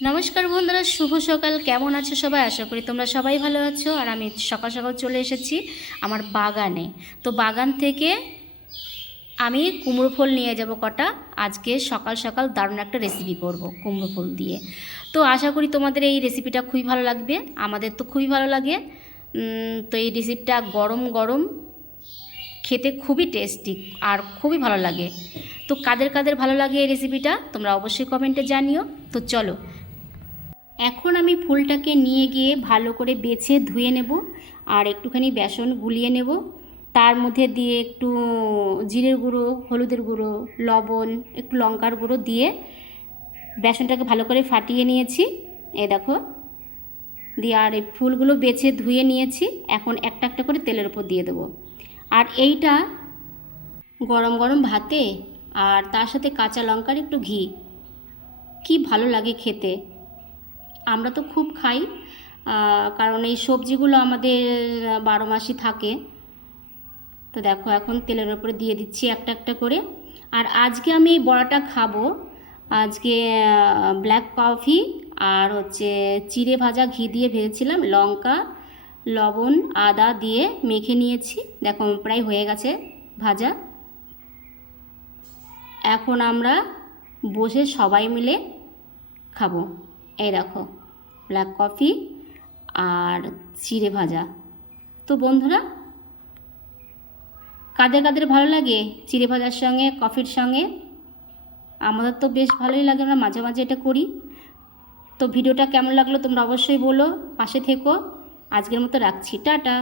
নমস্কার বন্ধুরা, শুভ সকাল। কেমন আছো সবাই? আশা করি তোমরা সবাই ভালো আছো। আর আমি সকাল সকাল চলে এসেছি আমার বাগানে। তো বাগান থেকে আমি কুমড়ো ফুল নিয়ে যাব কটা। আজকে সকাল সকাল দারুণ একটা রেসিপি করব কুমড়ো ফুল দিয়ে। তো আশা করি তোমাদের এই রেসিপিটা খুবই ভালো লাগবে। আমাদের তো খুবই ভালো লাগে। তো এই রেসিপিটা গরম গরম খেতে খুবই টেস্টি আর খুবই ভালো লাগে। তো কাদের কাদের ভালো লাগে এই রেসিপিটা তোমরা অবশ্যই কমেন্টে জানিও। তো চলো, এখন আমি ফুলটাকে নিয়ে গিয়ে ভালো করে বেছে ধুয়ে নেব আর একটুখানি বেসন গুলিয়ে নেব। তার মধ্যে দিয়ে একটু জিরের গুঁড়ো, হলুদের গুঁড়ো, লবণ, একটু লঙ্কার গুঁড়ো দিয়ে বেসনটাকে ভালো করে ফাটিয়ে নিয়েছি। এই দেখো, দিয়ে আর এই ফুলগুলো বেছে ধুয়ে নিয়েছি। এখন একটা একটা করে তেলের উপর দিয়ে দেবো। আর এইটা গরম গরম ভাতে আর তার সাথে কাঁচা লঙ্কার একটু ঘি, কি ভালো লাগে খেতে। আমরা তো খুব খাই, কারণ এই সবজিগুলো আমাদের 12 মাসই থাকে। তো দেখো, এখন তেলের উপরে দিয়ে দিচ্ছি একটা একটা করে। আর আজকে আমি এই বড়াটা খাবো। আজকে ব্ল্যাক কফি আর হচ্ছে চিড়ে ভাজা ঘি দিয়ে ভেজেছিলাম, লঙ্কা, লবণ, আদা দিয়ে মেখে নিয়েছি। দেখো প্রায় হয়ে গেছে ভাজা। এখন আমরা বসে সবাই মিলে খাবো। এই দেখো, ব্ল্যাক কফি আর চিড়ে ভাজা। তো বন্ধুরা, কাদের কাদের ভালো লাগে চিড়ে ভাজার সঙ্গে কফির সঙ্গে? আমাদের তো বেশ ভালোই লাগে, আমরা মাঝে মাঝে এটা করি। তো ভিডিওটা কেমন লাগলো তোমরা অবশ্যই বলো, পাশে থেকো। আজকের মতো রাখছি, টাটা।